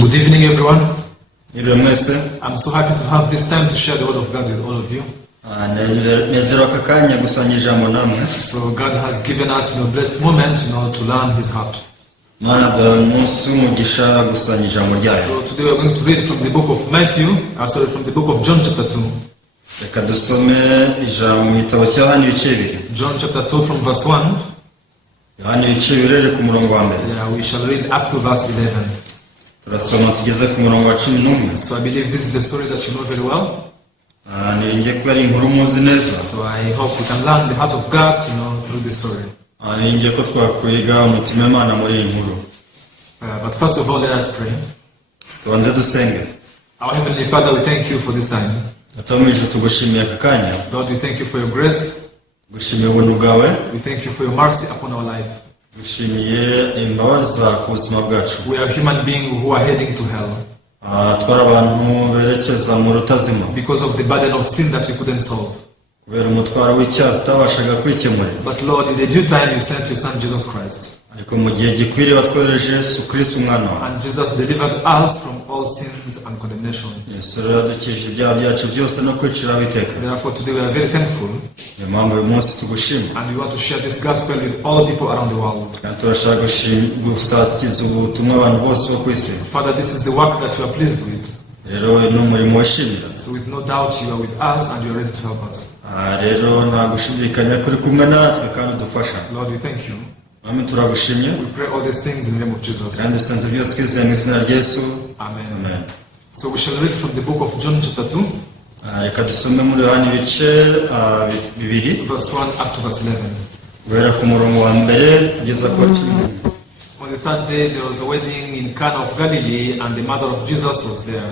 Good evening, everyone. I'm so happy to have this time to share the word of God with all of you. So God has given us a blessed moment, to learn His heart. So today we are going to read from the book of Matthew, from the book of John chapter 2. John chapter 2 from verse 1. We shall read up to verse 11. So I believe this is the story that you know very well. So I hope we can learn the heart of God, through this story. But first of all, let us pray. Our Heavenly Father, we thank you for this time. Lord, we thank you for your grace. We thank you for your mercy upon our life. We are human beings who are heading to hell because of the burden of sin that we couldn't solve. But Lord, in the due time you sent your Son Jesus Christ. And Jesus delivered us from all sins and condemnation. Therefore today we are very thankful. And we want to share this gospel with all people around the world. Father, this is the work that you are pleased with. So with no doubt you are with us and you are ready to help us. Lord, we thank you. We pray all these things in the name of Jesus. Amen. So we shall read from the book of John chapter 2. Verse 1 up to verse 11. On the third day there was a wedding in Cana of Galilee, and the mother of Jesus was there.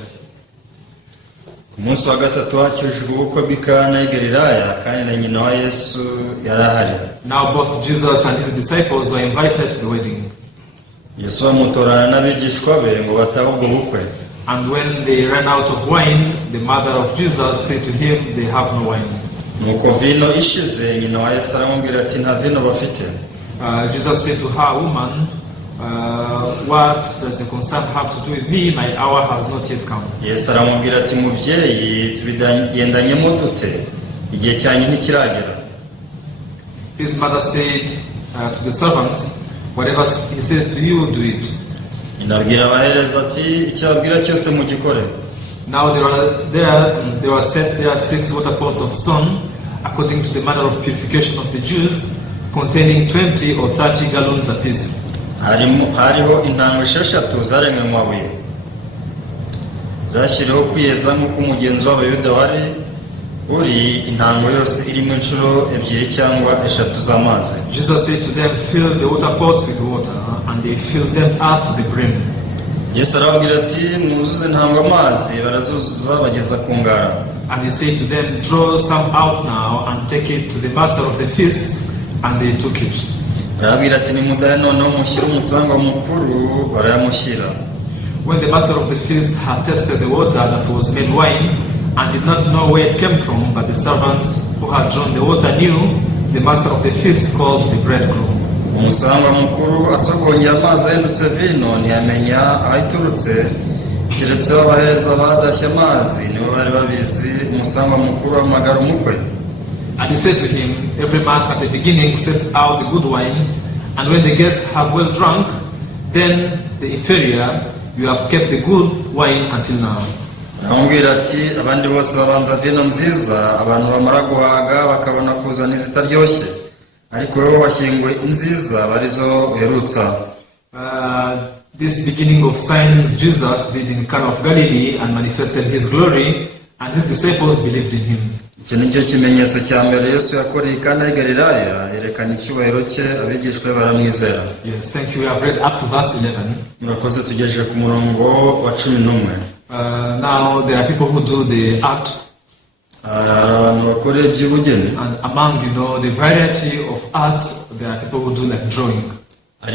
Now both Jesus and his disciples were invited to the wedding. And when they ran out of wine, the mother of Jesus said to him, they have no wine. Jesus said to her, woman, what does your concern have to do with me? My hour has not yet come. His mother said to the servants, whatever he says to you, do it. Now there are 6 water pots of stone, according to the manner of purification of the Jews, containing 20 or 30 gallons apiece. Jesus said to them, fill the water pots with water, and they filled them up to the brim. And he said to them, draw some out now and take it to the master of the feast, and they took it. When the master of the feast had tasted the water that was made wine, and did not know where it came from, but the servants who had drawn the water knew, the master of the feast called the bridegroom. And he said to him, every man at the beginning sets out the good wine, and when the guests have well drunk, then the inferior, you have kept the good wine until now. And he this beginning of signs Jesus did in Cana of Galilee and manifested his glory, and his disciples believed in him. Yes, thank you. We have read up to verse 11. Now there are people who do the art. And among the variety of arts, there are people who do like drawing. I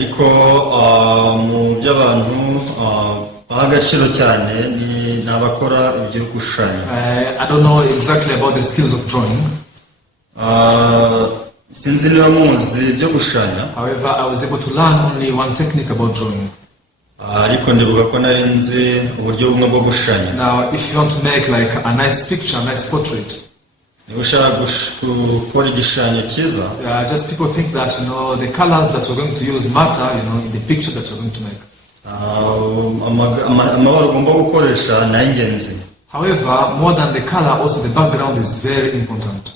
don't know exactly about the skills of drawing. However, I was able to learn only one technique about drawing. ariko ndibuka ko nari nzi uburyo bumwe bwo gushushanya. Now, if you want to make like a nice picture, a nice portrait, niba ushaka gukora igishushanyo cyiza, just people think that the colors that we're going to use matter, in the picture that you're going to make. amabara ugomba gukoresha ni ay'ingenzi. However, more than the color, also the background is very important.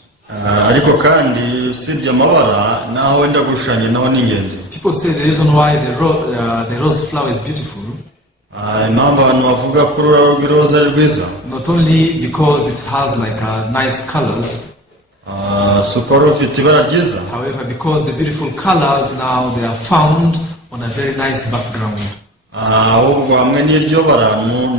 ariko kandi usibye amabara naho wenda gushushanya naho ni ingenzi. People say the reason why the rose flower is beautiful, impamvu abantu bavuga ko ururabo rw'iroza ari rwiza, not only because it has like nice colors, si uko rufite ibara ryiza, however, because the beautiful colors now they are found on a very nice background. ahubwo hamwe n'iryo bara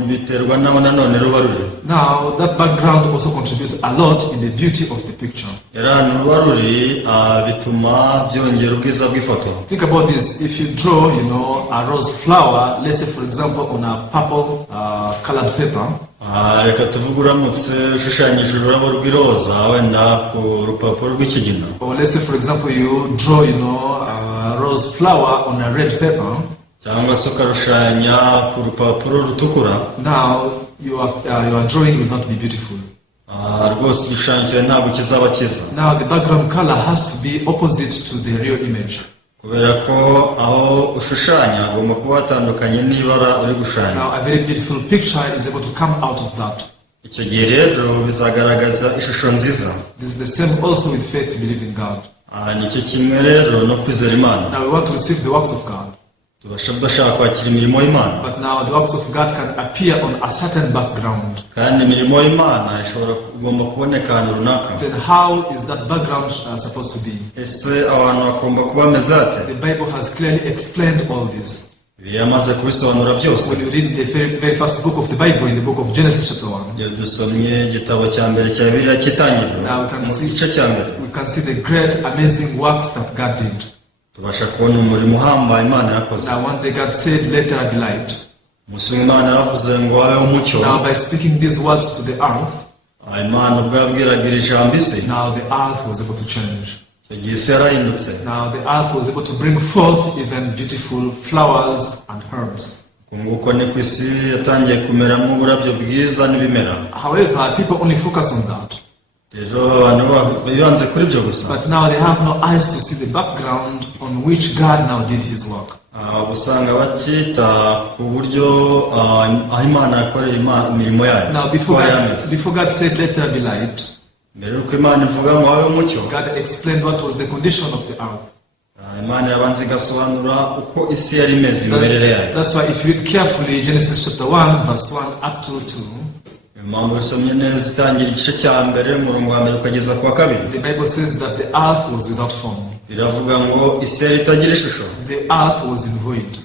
biterwa naho nanone ruba ruri. Now that background also contributes a lot in the beauty of the picture. ahantu ruba ruri bituma byongera ubwiza bw'ifoto. Think about this. If you draw, a rose flower, let's say for example on a purple colored paper, reka tuvuge uramutse ushushanyije ururabo rw'iroza wenda ku rupapuro rw'ikigina, or let's say for example you draw, a rose flower on a red paper, cyangwa se ukarushushanya ku rupapuro rutukura. now your drawing will not be beautiful. rwose igishushanyo cyawe ntabwo kizaba cyiza. Now the background color has to be opposite to the real image. kubera ko aho ushushanya agomba kuba hatandukanye n'ibara uri gushushanya. Now a very beautiful picture is able to come out of that. icyo gihe rero bizagaragaza ishusho nziza. This is the same also with faith to believe in God. nicyo kimwe rero no kwizera Imana. Now we want to receive the works of God. turashaka kwakira imirimo y'Imana. But now the works of God can appear on a certain background. kandi imirimo y'Imana igomba kuboneka ahantu runaka. Then how is that background supposed to be? ese abantu bagomba kuba bameze ate? The Bible has clearly explained all this. bibiliya yamaze kubisobanura byose. When you read the very first book of the Bible, in the book of Genesis chapter 1, iyo dusomye igitabo cya mbere cya bibiliya cy'itangiriro mu gice cya mbere, we can see the great amazing works that God did. tubasha kubona umurimo uhambaye Imana yakoze. Now one day God said, let there be light. umunsi Imana yaravuze ngo habeho umucyo. Now by speaking these words to the earth, Imana ubwo yabwiraga iri jambo isi, now the earth was able to change. icyo gihe isi yarahindutse. Now the earth was able to bring forth even beautiful flowers and herbs. nguko ni ku isi yatangiye kumeramo uburabyo bwiza n'ibimera. However, people only focus on that. rero abantu bibanze kuri ibyo gusa. But now they have no eyes to see the background on which God now did his work. usanga batita ku buryo aho Imana yakoreye imirimo yayo. Now before God said let there be light, mbere yuko Imana ivuga ngo habeho umucyo, God explained what was the condition of the earth. Imana irabanza igasobanura uko isi yari imeze, imimerere yayo. That's why if you read carefully Genesis chapter 1 verse 1 up to 2, impamvu usomye neza itangira igice cya mbere umurongo wa mbere ukageza ku wa kabiri, the Bible says that the earth was without form. biravuga ngo isi yari itagira ishusho. The earth was in void.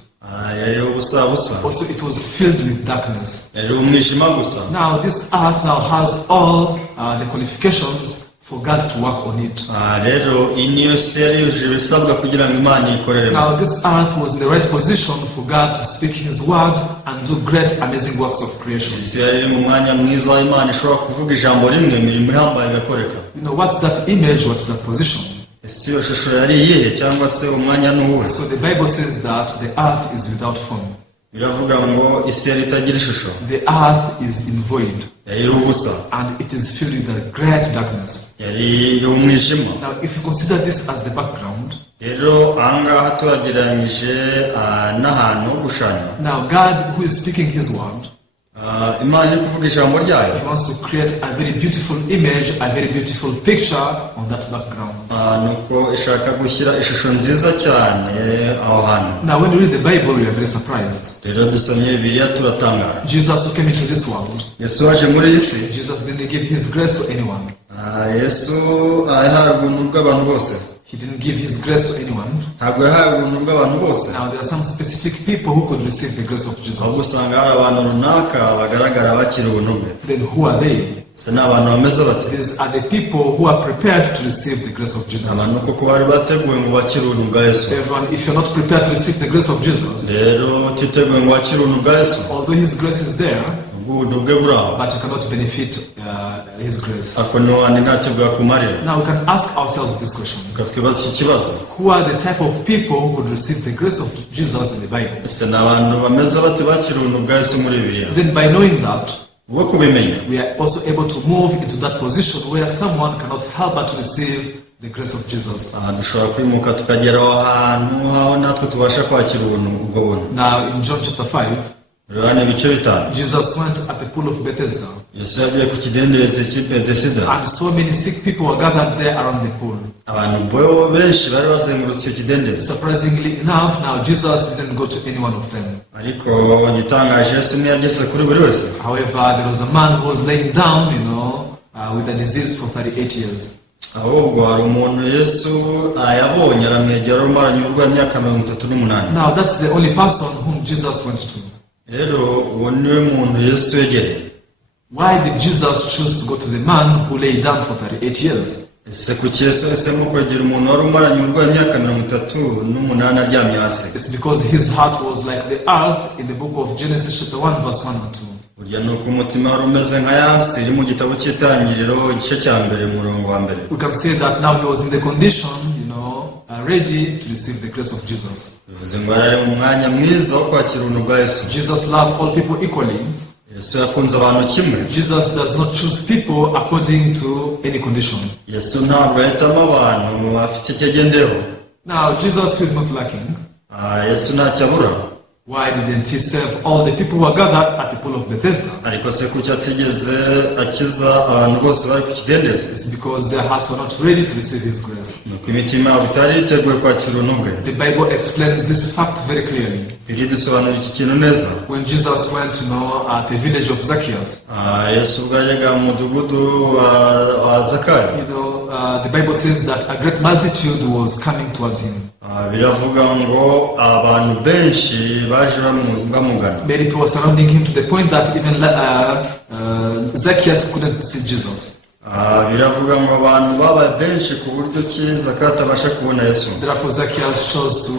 yari ubusa busa. Also it was filled with darkness. yari umwijima gusa. Now this earth now has all the qualifications for God to work on it. rero iyi niyo si yari yujuje ibisabwa kugira ngo Imana yikoreremo. Now this earth was in the right position for God to speak his word and do great amazing works of creation. isi yari iri mu mwanya mwiza wa Imana ishobora kuvuga ijambo rimwe imirimo ihambaye igakoreka. What's that image? What's that position? isi iyo shusho yari iyihe cyangwa se umwanya n'uwuhe? So the Bible says that the earth is without form. biravuga ngo isi yari itagira ishusho. The earth is in void. yari ubusa. And it is filled with a great darkness. yari umwijima. Now if you consider this as the background, rero ahangaha tuhagereranyije n'ahantu ho gushushanya. now God who is speaking his word, Imana iri kuvuga ijambo ryayo. he wants to create a very beautiful image, a very beautiful picture on that background. nuko ishaka gushyira ishusho nziza cyane aho hantu. Now when you read the Bible, you are very surprised. rero dusomye Bibiliya turatangara. Jesus who came into this world, Yesu waje muri iyi si. Jesus didn't give his grace to anyone. Yesu yahaye ubuntu bw'abantu bose. He didn't give his grace to anyone. ntabwo yahaye ubuntu bw'abantu bose. Now there are some specific people who could receive the grace of ahubwo Jesus. usanga hari abantu runaka bagaragara bakiri ubuntu bwe. Then who are they? se ni abantu bameze bate? These are the people who are prepared to receive the grace of Jesus. abantu koko bari bateguwe ngo bakire ubuntu bwa Yesu. Everyone, if you're not prepared to receive the grace of Jesus, rero utiteguye ngo wakire ubuntu bwa Yesu, although his grace is there, ubwudu bwe buraho but you cannot benefit His grace. ako none ntacyo bwakumarira. Now we can ask ourselves this question: Reka twibaze iki kibazo. who are the type of people who could receive the grace of Jesus in the Bible? Ese ni abantu bameze bate bakira ubuntu bwa Yesu muri Bibiliya? Then by knowing that, ubwo kubimenya we are also able to move into that position where someone cannot help but to receive the grace of Jesus. dushobora kwimuka tukagera aho hantu aho natwe tubasha kwakira ubuntu ubwo buntu. Now in John chapter 5, Yohana ibice 5, Jesus went at the pool of Bethesda, Yesu yagiye ku kidendezi cy'i Betesida. and so many sick people were gathered there around the pool. Abantu benshi bari bazengurutse icyo kidendezi. Surprisingly enough, now Jesus didn't go to any one of them. Ariko gitangaje Yesu ntiyageze kuri buri wese. However, there was a man who was laying down, with a disease for 38 years. Ahubwo hari umuntu Yesu yabonye aramwegera amaranye urwaye imyaka 38. Now that's the only person whom Jesus went to. Rero uwo niwe muntu Yesu yegereye. Why did Jesus choose to go to the man who lay down for 38 years? Ese kuki Yesu yahisemo kwegera umuntu wari umaranye urwaye imyaka 38 aryamye hasi? It's because his heart was like the earth in the book of Genesis chapter 1 verse 1 and 2. Burya nuko umutima wari umeze nka yasi iri mu gitabo cy'Itangiriro igice cya mbere murongo wa mbere. We can say that now he was in the condition, ready to receive the grace of Jesus. Bivuze ngo yari mu mwanya mwiza wo kwakira ubuntu bwa Yesu. Jesus loved all people equally. Yesu yakunze abantu kimwe. Jesus does not choose people according to any condition. Yesu ntabwo ahitamo abantu afite icyo agendeho. Now Jesus who is not lacking. Yesu ntacyo abura. Why didn't he save all the people who were gathered at the pool of Bethesda? Ariko se kuki atigeze akiza abantu bose bari ku kidendezi? It's because their hearts were not ready to receive his grace. Nuko imitima yabo itari yiteguye kwakira ubuntu bwe. The Bible explains this fact very clearly. Bibiliya idusobanurira iki kintu neza. When Jesus went, at the village of Zacchaeus. Yesu ubwo yajyaga mu mudugudu wa Zakayo. The Bible says that a great multitude was coming towards him. Biravuga ngo abantu benshi baje bamugana. Many people were surrounding him to the point that even Zacchaeus couldn't see Jesus. Biravuga ngo abantu baba benshi ku buryo ki Zakayo atabasha kubona Yesu. Therefore Zacchaeus chose to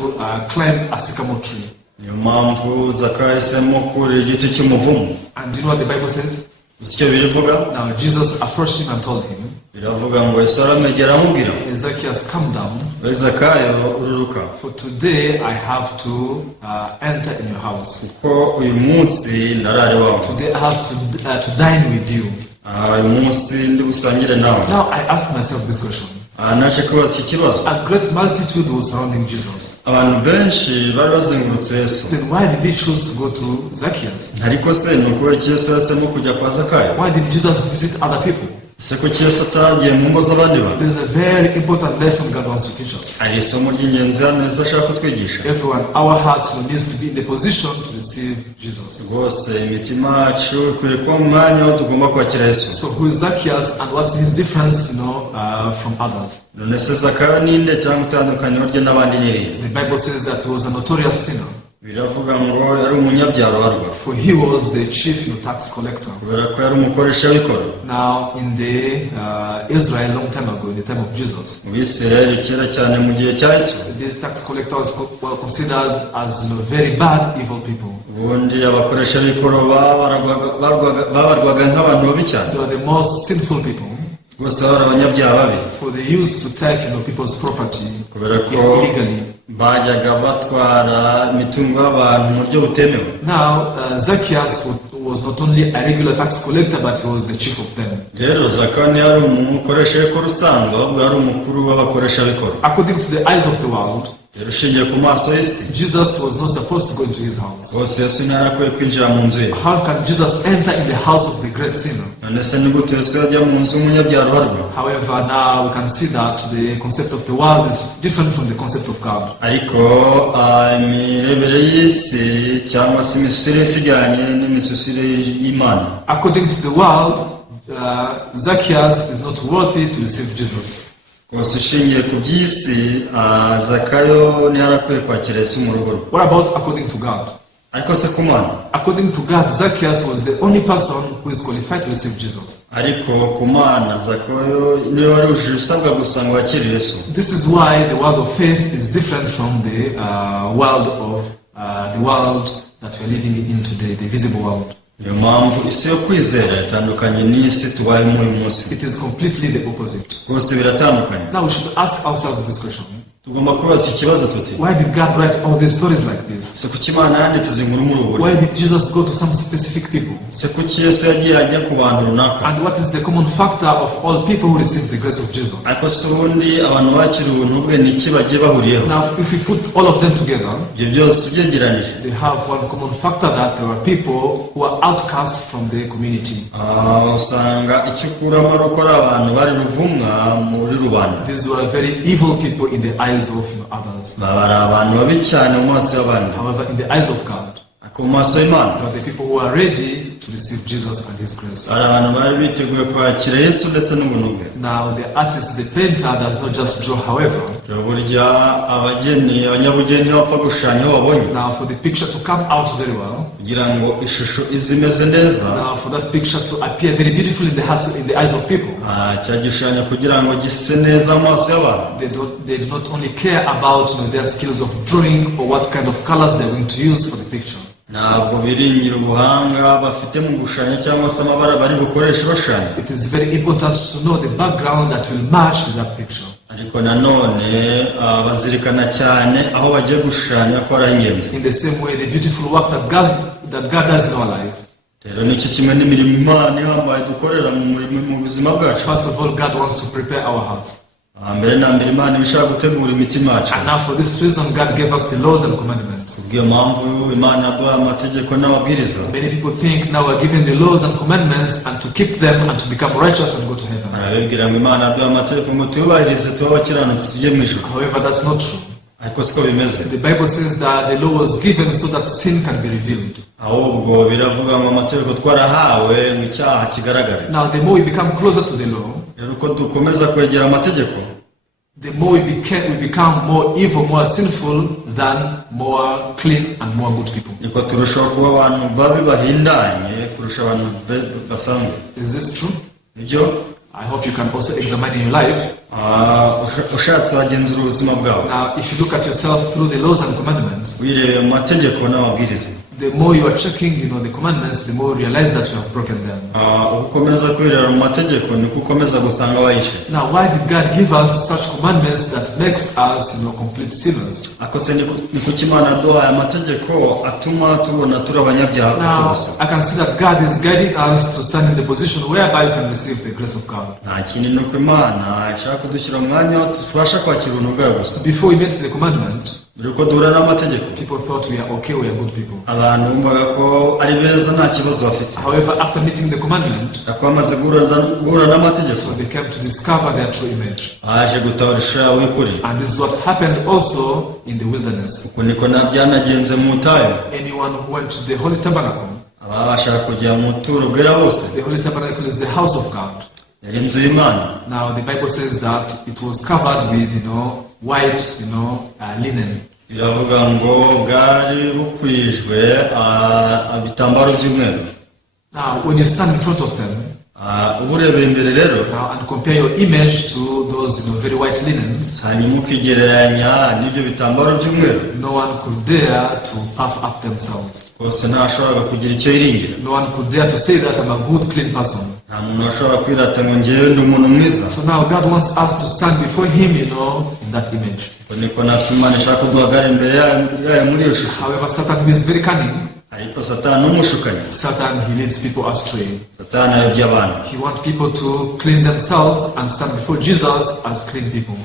climb a sycamore tree. Niyo mpamvu Zakayo yahisemo kurira igiti cy'umuvumu. And do you know what the Bible says? Icyo birivuga? Now Jesus approached him and told him, biravuga ngo Yesu aramwegera amubwira, Zacchaeus, come down. Zakayo ururuka. For today I have to enter in your house. Kuko uyu munsi ndarari wawe. Today I have to dine with you. Uyu munsi ndi busangire nawe. Now I asked myself this question. Naje kubaza iki kibazo. A great multitude was surrounding Jesus. Abantu benshi bari bazengurutse Yesu. Then why did he choose to go to Zacchaeus? Ariko se ni ukubera iki Yesu yahisemo kujya kwa Zakayo? Why did Jesus visit other people? Se kuki Yesu atagiye mu ngo z'abandi bantu? There's a very important lesson God wants to teach us. Hari isomo ry'ingenzi hano Yesu ashaka kutwigisha. Everyone, our hearts needs to be in the position to receive Jesus. Rwose imitima yacu ikwiriye kuba mu mwanya aho tugomba kwakira Yesu. So who is Zacchaeus and what's his difference, from others? None se Zakayo ninde cyangwa itandukaniro rye n'abandi n'irihe? The Bible says that he was a notorious sinner. Biravuga ngo yari umunyabyaha ruharwa. For he was the chief tax collector. Kubera ko yari umukoresha w'ikoro. Now in the Israel long time ago, in the time of Jesus, mu Bisirayeli kera cyane mu gihe cya Yesu, these tax collectors were considered as very bad, evil people. ubundi abakoresha b'ikoro babarwaga nk'abantu babi cyane. They were the most sinful people. Bose bari abanyabyaha babi. For they used to take people's property kubera ko illegally. bajyaga batwara imitungo y'abantu mu buryo butemewe. Now Zacchaeus was not only a regular tax collector, but he was the chief of them. Rero Zakayo yari umukoresha w'ikoro usanzwe, ahubwo yari umukuru w'abakoresha b'ikoro. According to the eyes of the world, yarushingiye ku maso y'isi. Jesus was not supposed to go into his house. Bose Yesu ntarakwiye kwinjira mu nzu ye. How can Jesus enter in the house of the great sinner? None se ni gute Yesu yajya mu nzu y'umunyabyaha ruharwa? However, now we can see that the concept of the world is different from the concept of God. Ariko imirebere y'isi cyangwa se imisusire y'isi ijyanye n'imisusire y'Imana. According to the world, Zacchaeus is not worthy to receive Jesus. Rwose ushingiye ku by'isi, Zakayo ntiyarakwiye kwakira Yesu mu rugo rwe. What about according to God? Ariko se ku Mana? According to God, Zacchaeus was the only person who is qualified to receive Jesus. Ariko ku Mana Zakayo niwe wari uje usabwa gusa ngo akire Yesu. This is why the world of faith is different from the world that we are living in today, the visible world. niyo mpamvu isi yo kwizera itandukanye n'isi tubayemo uyu munsi. It is completely the opposite. Rwose biratandukanye. Now we should ask ourselves this question. Tugomba kubaza ikibazo tuti, why did God write all these stories like this? se kuki Imana yanditse izi nkuru muri ubu? Why did Jesus go to some specific people? Se kuki Yesu yagiye ajya ku bantu runaka? And what is the common factor of all people who receive the grace of Jesus? Ariko se ubundi abantu bakira ubuntu bwe ni iki bagiye bahuriyeho? Now if we put all of them together, ibyo byose ubyegeranije, they have one common factor, that there are people who are outcasts from the community. Usanga icyo ukuramo ari uko ari abantu bari ruvumwa muri rubanda. These were very evil people in the eyes of others. Bari abantu babi cyane mu maso y'abandi. However, in the eyes of God, ku maso y'Imana, there are the people who are ready to receive Jesus and His grace. bari abantu bari biteguye kwakira Yesu ndetse n'ubuntu bwe. Now the artist, the painter, does not just draw, however. Burya abanyabugeni bapfa gushushanya aho babonye. Now for the picture to come out very well, kugira ngo ishusho izimeze neza, now for that picture to appear very beautiful in the hearts, in the eyes of people, cya gishushanyo kugira ngo gise neza mu maso y'abantu, they do not only care about their skills of drawing or what kind of colors they are going to use for the picture. ntabwo biringira ubuhanga bafite mu gushushanya cyangwa se amabara bari bukoreshe bashushanya. It is very important to know the background that will match with that picture. ariko nanone bazirikana cyane aho bagiye gushushanya ko ari ingenzi. In the same way, the beautiful work that God does in our life. rero nicyo kimwe n'imirimo Imana ihambaye dukorera mu buzima bwacu. First of all, God wants to prepare our hearts. mbere na mbere Imana ibishaka gutegura imitima yacu. And now for this reason, God gave us the laws and commandments. kubw'iyo mpamvu Imana yaduhaye amategeko n'amabwiriza. Many people think now we're given the laws and commandments and to keep them and to become righteous and go to heaven. arabibwira ngo Imana yaduhaye amategeko ngo tuyubahirize tube abakiranutsi tujye mu ijuru. However, that's not true. ariko siko bimeze. The Bible says that the law was given so that sin can be revealed. ahubwo biravuga ngo amategeko twarahawe ngo icyaha kigaragare. Now the more we become closer to the law, rero uko dukomeza kwegera amategeko, the more we become more evil, more sinful than more clean and more good people. niko turushaho kuba abantu babi bahindanye kurusha abantu basanzwe. Is this true? nibyo. I hope you can also examine in your life. ushatse wagenzura ubuzima bwawe. Now, if you look at yourself through the laws and commandments, wirebe mu mategeko n'amabwiriza, the more you are checking, the commandments, the more you realize that you have broken them. ukomeza kwireba mu mategeko niko ukomeza gusanga wayishe. Now, why did God give us such commandments that makes us, complete sinners? akose ni kuki Imana yaduhaye amategeko atuma tubona turi abanyabyaha Now, gusa. I can see that God is guiding us to stand in the position whereby you can receive the grace of God. nta kindi ni uko Imana ishaka kudushyira mu mwanya wo tubasha kwakira ubuntu bwayo gusa. Before we met the commandment, mbere yuko duhura n'amategeko, people thought we are okay, we are good people. abantu bumvaga ko ari beza nta kibazo bafite. However, after meeting the commandment, ariko bamaze guhura n'amategeko, so they came to discover their true image. baje gutahura ishusho yawe y'ukuri. And this is what happened also in the wilderness. uko niko byanagenze mu butayu. Anyone who went to the Holy Tabernacle, ababashaga kujya mu buturo bwera bose, the Holy Tabernacle is the house of God. yari inzu y'Imana. Now the Bible says that it was covered with, white, linen. biravuga ngo bwari bukwijwe ibitambaro by'umweru. Now when you stand in front of them, uburebeye imbere rero, now and compare your image to those, very white linens, hanyuma ukigereranya n'ibyo bitambaro by'umweru, no one could dare to puff up themselves. rwose ntashobora kugira icyo yiringira. No one could dare to say that I'm a good, clean person. nta muntu washobora kwirata ngo ngewe ndi umuntu mwiza. So now God wants us to stand before Him, in that image. uko niko natwe Imana ishaka kuduhagarara imbere yayo muri iyo shusho. However, Satan, who is very cunning, ariko Satani n'umushukanyi. Satan, he leads people astray. Satani ayobya abantu. He wants people to clean themselves and stand before Jesus as clean people.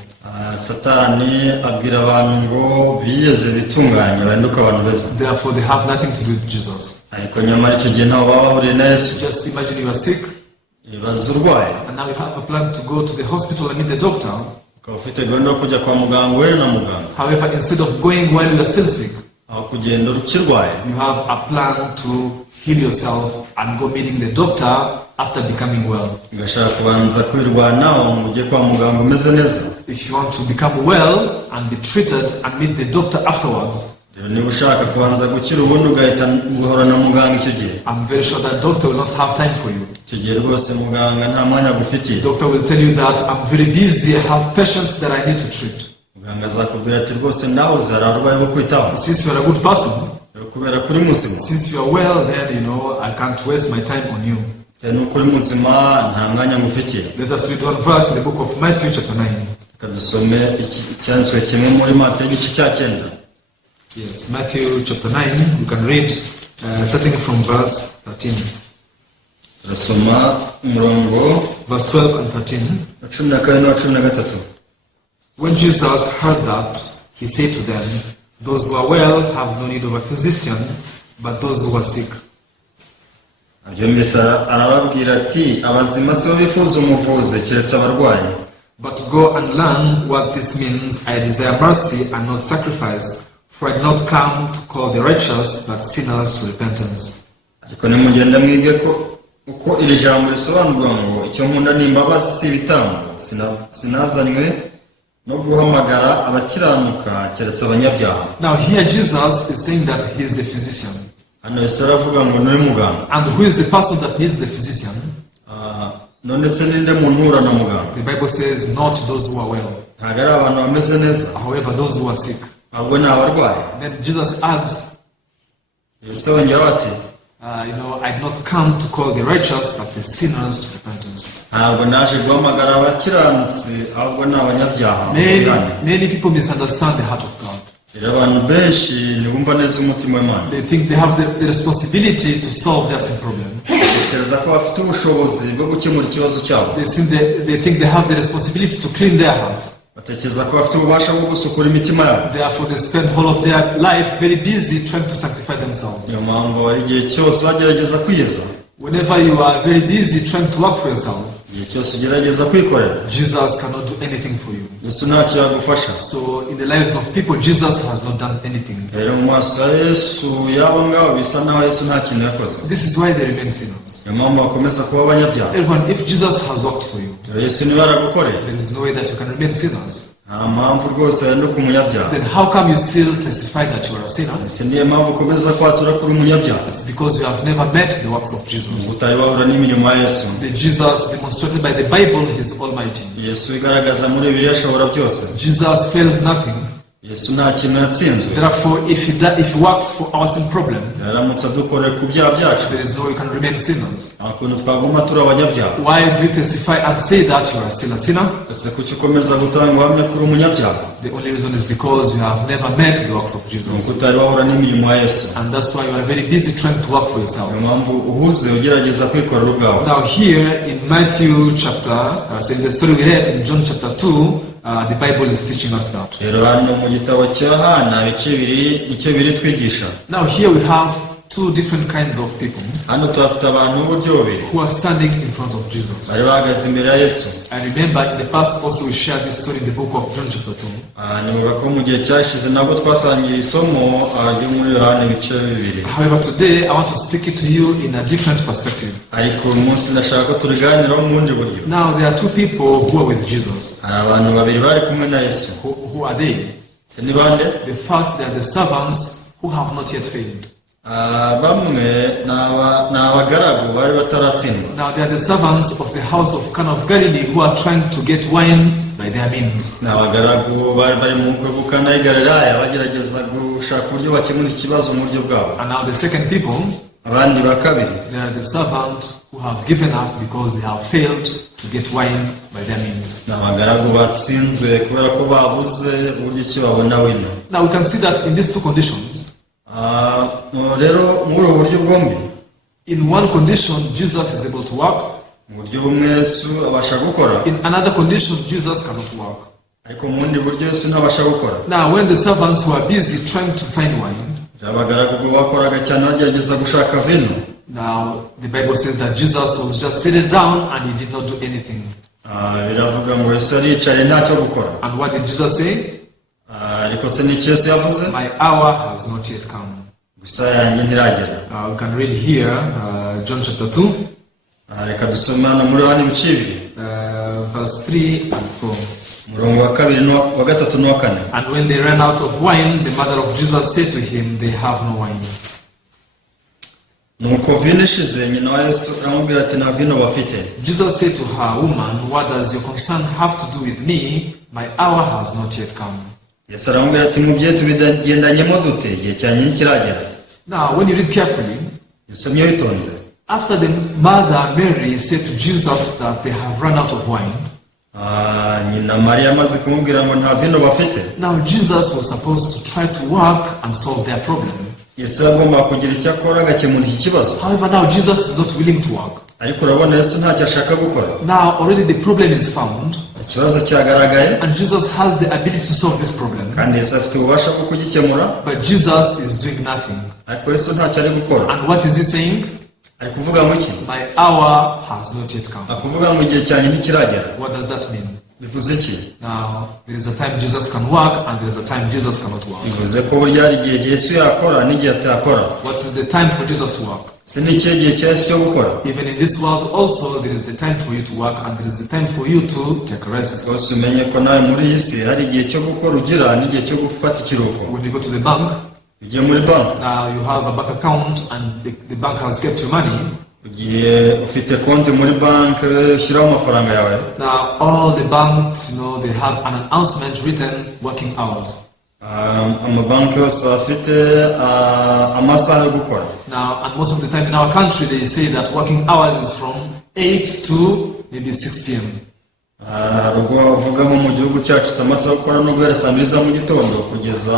Satani abwira abantu ngo biyeze bitunganye bahinduka abantu beza. Therefore, they have nothing to do with Jesus. ariko nyamara icyo gihe ntaho baba bahuriye na Yesu. Just imagine you are sick, ibaze urwaye, and now you have a plan to go to the hospital and meet the doctor. ukaba ufite gahunda yo kujya kwa muganga wewe na muganga. However, instead of going while you are still sick, aho kugenda ukirwaye, you have a plan to heal yourself and go meeting the doctor after becoming well. ugashaka kubanza kwirwanaho ngo ujye kwa muganga umeze neza. If you want to become well and be treated and meet the doctor afterwards, rero niba ushaka kubanza gukira ubundi ugahita guhora na muganga icyo gihe, I'm very sure that doctor will not have time for you. icyo gihe rwose muganga nta mwanya agufitiye. The doctor will tell you that I'm very busy, I have patients that I need to treat. muganga azakubwira ati rwose nawe uzara abarwayi bo kwitaho. Since you are a good person, rero kubera kuri muzima. Since you are well, then I can't waste my time on you. Kuri muzima nta mwanya ngufitiye. Let us read one verse in the book of Matthew chapter 9. Kadusome icyanditswe kimwe muri Matayo igice cya 9. Yes, Matthew chapter 9, you can read starting from verse 13. Turasoma umurongo verse 12 and 13. 12 na 13. When Jesus heard that, he said to them, those who are well have no need of a physician, but those who are sick. Arababwira ati abazima si bo bifuza umuvuzi keretse abarwayi. But go and learn what this means. I desire mercy and not sacrifice, for I did not come to call the righteous, but sinners to repentance. Ariko nimugenda mwige ko uko iri jambo risobanurwa ngo icyo nkunda ni imbabazi si ibitambo, sinazanywe no guhamagara abakiranuka keretse abanyabyaha. Now here Jesus is saying that he is the physician. Hano Yesu aravuga ngo niwe muganga. And who is the person that is the physician? None se ninde muntu ura na muganga? The Bible says not those who are well. Ntabwo ari abantu bameze neza. However, those who are sick. Ahubwo ni abarwayi. Then Jesus adds, Yesu yongeraho ati, I did not come to call the righteous, but the sinners to repentance. Ntabwo naje guhamagara abakiranutsi, ahubwo ni abanyabyaha. Many people misunderstand the heart of God. Abantu benshi ntibumva neza umutima w'Imana. They think they have the responsibility to solve their sin problem. Batekereza ko bafite ubushobozi bwo gukemura ikibazo cyabo. They think they have the responsibility to clean their hearts. Batekereza ko bafite ububasha bwo gusukura imitima yabo. Therefore they spend whole of their life very busy trying to sanctify themselves. Niyo mpamvu bari igihe cyose bagerageza kwiyeza. Whenever you are very busy trying to work for yourself, igihe cyose ugerageza kwikorera, Jesus cannot do anything for you. Yesu ntacyo yagufasha. So in the lives of people, Jesus has not done anything. Rero mu maso ya Yesu yabo ngabo bisa naho Yesu nta kintu yakoze. This is why they remain sinners. Niyo mpamvu bakomeza kuba abanyabyaha. Even if Jesus has worked for you, Yesu niba aragukoreye, there is no way that you can remain sinners. nta mpamvu rwose yahinduka umunyabyaha. Then how come you still testify that you are a sinner? Ese niyo mpamvu ukomeza kwatura kuri umunyabyaha. It's because you have never met the works of Jesus. Utari wahura n'imirimo ya Yesu. The Jesus demonstrated by the Bible, he is almighty. Yesu igaragaza muri Bibiliya ashobora byose. Jesus fails nothing. Yesu nta kintu yatsinzwe. Therefore, if he works for our sin problem, yaramutse adukoreye ku byaha byacu, there is no way we can remain sinners. nta kuntu twaguma turi abanyabyaha. Why do you testify and say that you are still a sinner? Ese kuki ukomeza gutanga ubuhamya kuri umunyabyaha? The only reason is because you have never met the works of Jesus. Nuko utari wahura n'imirimo ya Yesu. And that's why you are very busy trying to work for yourself. Niyo mpamvu uhuze ugerageza kwikorera ubwawe. Now here in Matthew chapter, so in the story we read in John chapter 2, the Bible is teaching us that. Rero hano mu gitabo cya Yohana ibice biri twigisha. Now here we have two different kinds of people Hano tuhafite abantu b'uburyo bubiri who are standing in front of Jesus. bari bahagaze imbere ya Yesu. I remember in the past also we shared this story in the book of John chapter 2. Nibuka ko mu gihe cyashize nabwo twasangira isomo ryo muri Yohana ibice bibiri. However, today I want to speak it to you in a different perspective. Ariko uyu munsi ndashaka ko turiganiraho mu bundi buryo. Now there are two people who are with Jesus. Hari abantu babiri bari kumwe na Yesu. Who are they? Se ni bande? The first, they are the servants who have not yet failed. Bamwe ni abagaragu bari bataratsindwa. Now they are the servants of the house of Cana of Galilee who are trying to get wine by their means. Ni abagaragu bari mu bukwe bwa Kana y'i Galilaya bagerageza gushaka uburyo bakemura ikibazo mu buryo bwabo. And now the second people, Abandi ba kabiri, they are the servants who have given up because they have failed to get wine by their means. ni abagaragu batsinzwe kubera ko babuze uburyo ki babona wino. Now we can see that in these two conditions, rero muri ubu buryo bwombi, in one condition Jesus is able to work, mu buryo bumwe Yesu abasha gukora, in another condition Jesus cannot work. ariko mu bundi buryo Yesu ntabasha gukora. Now when the servants were busy trying to find wine, abagaragu bakoraga cyane bagerageza gushaka vino. now the Bible says that Jesus was just sitting down and he did not do anything. Biravuga ngo Yesu aricaye ntacyo gukora. And what did Jesus say? Ariko se ni Yesu yavuze? My hour has not yet come. Gusa yanjye ntiragera. We can read here, John chapter 2, Reka dusome hano muri Yohana ibice bibiri, verse 3 and 4. umurongo wa kabiri wa gatatu n'uwa kane. And when they ran out of wine, the mother of Jesus said to him, they have no wine. Nuko vino ishize, nyina wa Yesu aramubwira ati nta vino bafite. Jesus said to her, woman, what does your concern have to do with me? My hour has not yet come. Yesu aramubwira ati mubyeyi tubigendanyemo dute, igihe cyanjye ntikiragera. Now, when you read carefully, usomye witonze, after the mother Mary said to Jesus that they have run out of wine, nyina Mariya amaze kumubwira ngo nta vino bafite, now Jesus was supposed to try to work and solve their problem. Yesu yagomba kugira icyo akora agakemura iki kibazo. However, now Jesus is not willing to work. Ariko urabona Yesu ntacyo ashaka gukora. Now already the problem is found, ikibazo cyagaragaye, and Jesus has the ability to solve this problem. Kandi Yesu afite ububasha bwo kugikemura. But Jesus is doing nothing. Ariko Yesu ntacyo ari gukora. And what is he saying? Ari kuvuga ngo iki? My hour has not yet come. Akuvuga ngo igihe cyanjye ntikiragera. What does that mean? Bivuze iki? Now, there is a time Jesus can work and there is a time Jesus cannot work. Bivuze ko burya hari igihe Yesu yakora n'igihe atakora. What is the time for Jesus to work? Se ni ikihe gihe cya Yesu cyo gukora? Even in this world also, there is the time for you to work and there is the time for you to take a rest. Rwose umenye ko nawe muri iyi si hari igihe cyo gukora ugira n'igihe cyo gufata ikiruhuko. When you go to the bank, ugiye muri banki, now you have a bank account and the bank has kept your money. ugiye ufite konti muri banki ushyiraho amafaranga yawe. Now all the banks, they have an announcement written working hours. Amabanki yose afite amasaha yo gukora. Now, and most of the time in our country they say that working hours is from 8 to maybe 6 p.m. Ubwo bavugamo mu gihugu cyacu amasaha yo gukora no guhera saa 2 za mu gitondo kugeza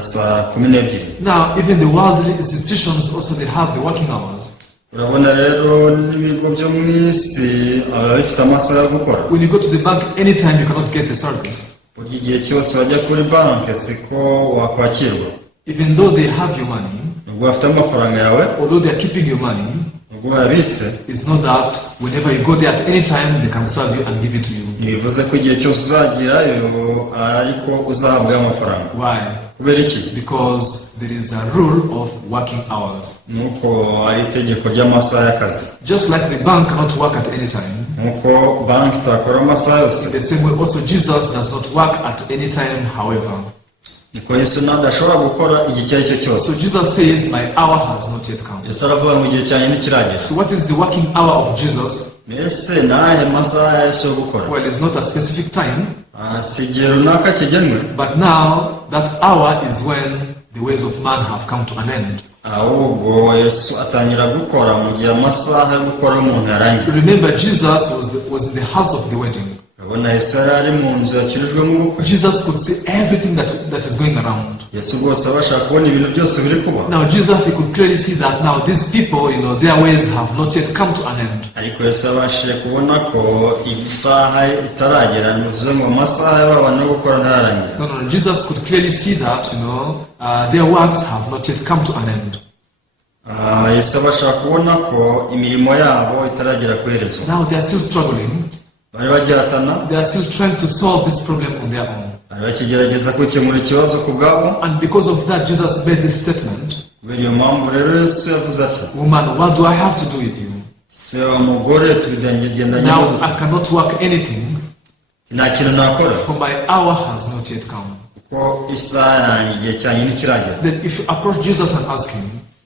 saa 12. Now, even the worldly institutions also they have the working hours. Urabona rero n'ibigo byo mu isi bifite amasaha yo gukora. When you go to the bank anytime you cannot get the service. Buri gihe cyose wajya kuri banki siko wakwakirwa. Even though they have your money, ubwo bafite amafaranga yawe, although they are keeping your money, ubwo yabitse, it's not that whenever you go there at any time they can serve you and give it to you. Bivuze ko igihe cyose uzagirayo ariko uzahabwa amafaranga. Why? Kubera iki? Because there is a rule of working hours. Nuko ari itegeko ry'amasaha y'akazi. Just like the bank cannot work at any time, nuko banki itakora amasaha yose. in the same way also Jesus does not work at any time, however. Niko Yesu nadashobora gukora igihe icyo ari cyo cyose. So Jesus says, my hour has not yet come. Yesu aravuga ngo igihe cyanjye ntikiragera. So what is the working hour of Jesus? Ese nahe masaha ya Yesu yo gukora? Well, it's not a specific time, si igihe runaka kigenwe. but now that hour is when the ways of man have come to an end. Ahubwo Yesu atangira gukora mu gihe amasaha yo gukora umuntu yarangiye. Remember, Jesus was in the house of the wedding. Urabona Yesu yari ari mu nzu yakirijwemo ubukwe. Jesus could see everything that is going around. Yesu rwose abasha kubona ibintu byose biri kuba. Now Jesus, he could clearly see that now these people, their ways have not yet come to an end. Ariko Yesu abashije kubona ko isaha itaragera, bivuze ngo amasaha y'abantu yo gukora ntararangira. No, Jesus could clearly see that, their works have not yet come to an end. Yesu abasha kubona ko imirimo yabo itaragera ku iherezo. Now they are still struggling. Bari bagihatana. They are still trying to solve this problem on their own. Bari bakigerageza gukemura ikibazo ku bwabo. And because of that, Jesus made this statement. Kubera iyo mpamvu rero Yesu yavuze ati, woman, what do I have to do with you? Se umugore tugendanye. Now I cannot work anything. Nta kintu nakora. For my hour has not yet come. Kuko isaha yanjye igihe cyanjye ntikiragera. Then if you approach Jesus and ask him,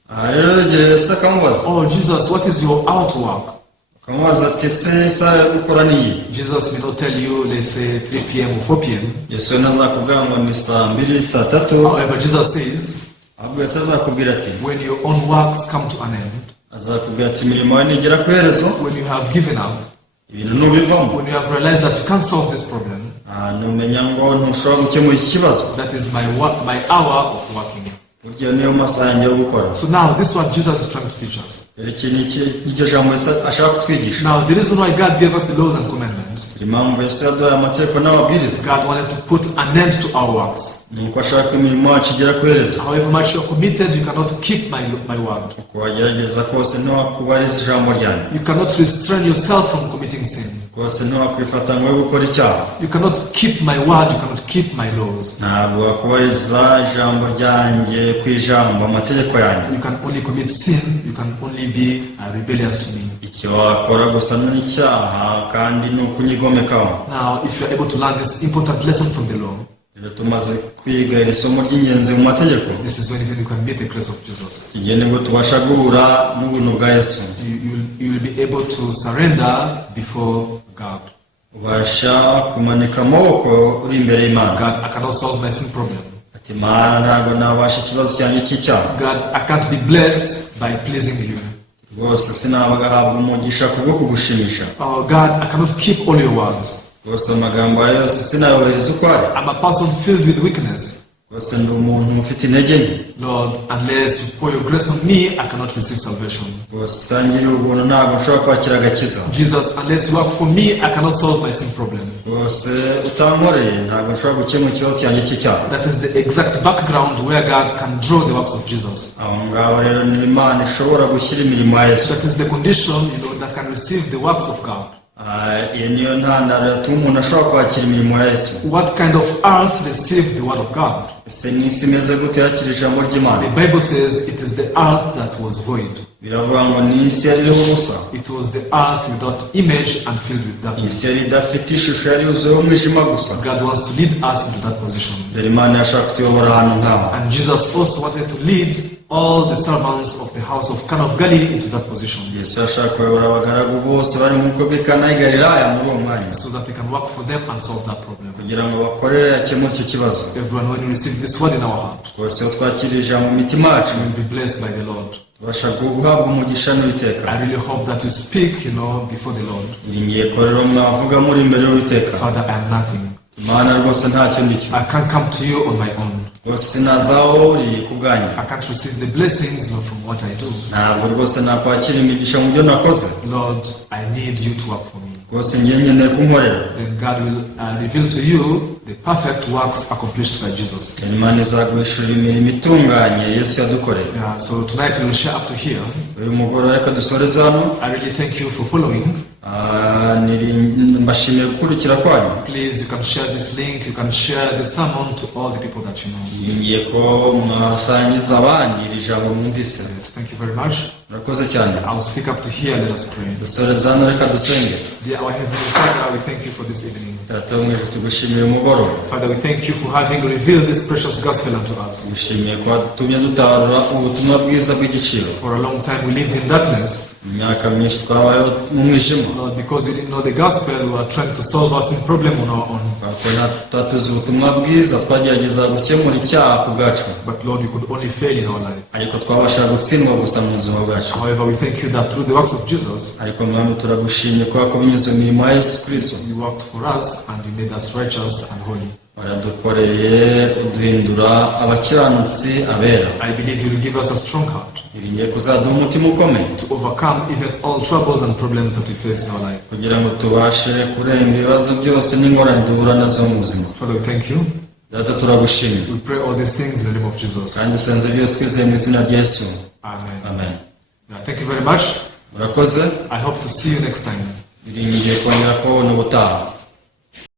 rero Yesu akamubaza, oh Jesus, what is your hour to work? Akamubaza ati se isaha yo gukora ni iyi? Jesus may not tell you, let's say 3 p.m. or 4 p.m. Yesu ntazakubwira ngo ni saa 2 saa 3. However, Jesus says, ahubwo Yesu azakubwira ati, when your own works come to an end, azakubwira ati imirimo yawe nigera ku iherezo, when you have given up, ibintu ntubivamo, when you have realized that you can't solve this problem, numenya ngo ntushobora gukemura iki kibazo, that is my hour of working. burya niyo masaha yanjye yo gukora. So now this is what Jesus is trying to teach us. Iki nicyo jambo Yesu ashaka kutwigisha. Now the reason why God gave us the laws and commandments, impamvu Yesu yaduhaye amategeko n'amabwiriza, God wanted to put an end to our works. nuko ashaka imirimo yacu igera ku iherezo. However much you are committed, you cannot keep my word. uko wagerageza kose ntiwakubahiriza ijambo ryanjye. You cannot restrain yourself from committing sin. rwose ntiwakwifata ngo we gukora icyaha. You cannot keep my word, you cannot keep my laws. ntabwo wakubahiriza ijambo ryanjye ku ijambo, amategeko yanjye. You can only commit sin, you can only be rebellious to me. icyo wakora gusa n'icyaha kandi ni ukunyigomekaho. Now if you are able to learn this important lesson from the law, rero tumaze kwiga iri somo ry'ingenzi mu mategeko, this is when even you can meet the grace of Jesus. igihe nibwo tubasha guhura n'ubuntu bwa Yesu. You will be able to surrender before God. ubasha kumanika amaboko uri imbere y'Imana. God, I cannot solve my sin problem. ati Mana ntabwo nabasha ikibazo cyanjye cy'icyaha. God, I can't be blessed by pleasing you. Rwose sinabagahabwa umugisha kubwo kugushimisha. Oh God, I cannot keep all your words. Rwose amagambo yose sinayohereza uko ari. I'm a person filled with weakness. Rwose ndi umuntu ufite intege nke. Lord, unless you pour your grace on me, I cannot receive salvation. Rwose utangiriye ubuntu ntabwo nshobora kwakira agakiza. Jesus, unless you work for me, I cannot solve my sin problem. Rwose utankoreye ntabwo nshobora gukemura ikibazo cyanjye cy'icyaha. That is the exact background where God can draw the works of Jesus. Aho ngaho rero ni Imana ishobora gushyira imirimo ya Yesu. That is the condition, that can receive the works of God. Iyo niyo ntandaro yatuma umuntu ashobora kwakira imirimo ya Yesu. What kind of earth received the word of God? Ese n'isi imeze gute yakira ijambo ry'Imana? The Bible says it is the earth that was void. Biravuga ngo ni isi yari iriho ubusa. It was the earth without image and filled with darkness. Isi yari idafite ishusho, yari yuzuyeho umwijima gusa. God wants to lead us into that position. Dore Imana yashaka kutuyobora ahantu nk'aho. And Jesus also wanted to lead all the servants of the house of Cana of Galilee into that position. Yesu yashaka kuyobora abagaragu bose bari mu bwoko bw'i Kana y'i Galilaya muri uwo mwanya. So that they can work for them and solve that problem. Kugira ngo bakorere akemure icyo kibazo. Everyone, when you receive this word in our heart, Rwose iyo twakira ijambo mu mitima yacu, we will be blessed by the Lord. tubasha guhabwa umugisha n'Uwiteka. I really hope that you speak, before the Lord. Ngiye ko rero mwavuga muri imbere y'Uwiteka. Father, I am nothing. Imana rwose ntacyo ndi cyo. I can't come to you on my own. Rwose sinaza aho uri ku bwanyu. I can't receive the blessings from what I do. Ntabwo rwose nakwakira imigisha mu byo nakoze. Lord, I need you to work for me. Rwose ngiye nkeneye kunkorera. Then God will reveal to you the perfect works accomplished by Jesus. Imana izaguhishurira imirimo itunganye Yesu yadukoreye. Yeah, so tonight we will share up to here. Uyu mugoroba reka dusoreze hano. I really thank you for following. Mbashimiye gukurikira kwanyu. Please, you can share this link, you can share the sermon to all the people that you know. Ngiye ko mwasangiza abandi iri jambo mwumvise. Thank you very much. Murakoze cyane. I'll speak up to here, let us pray. Dusoreze hano reka dusenge. Dear our Heavenly Father, we thank you for this evening. Data wo mwijuru tugushimiye umugoroba. Father, we thank you for having revealed this precious gospel unto us. Tugushimiye ko watumye dutarura ubutumwa bwiza bw'igiciro. For a long time we lived in darkness. Imyaka myinshi twabayeho mu mwijima. Lord, because we didn't know the gospel, we were trying to solve our sin problem on our own. Tutatuzi ubutumwa bwiza, twagerageza gukemura icyaha ku bwacu. But Lord, we could only fail in our life. Ariko twabasha gutsindwa gusa mu buzima bwacu. However, we thank you that through the works of Jesus, Ariko mwami turagushimye kubera ko binyuze mu mirimo ya Yesu Kristo. you worked for us and you made us righteous and holy. Waradukoreye uduhindura abakiranutsi abera. I believe you will give us a strong heart Iringiye kuzaduha umutima ukomeye to overcome even all troubles and problems that we face in our life. kugira ngo tubashe kurenga ibibazo byose n'ingorane duhura nazo mu buzima. Father, we thank you. Data turagushimye. We pray all these things in the name of Jesus. Kandi dusenze byose twizeye mu izina rya Yesu. Amen. Amen. Yeah, thank you very much. Murakoze. I hope to see you next time. Iringiye kongera kubona ubutaha.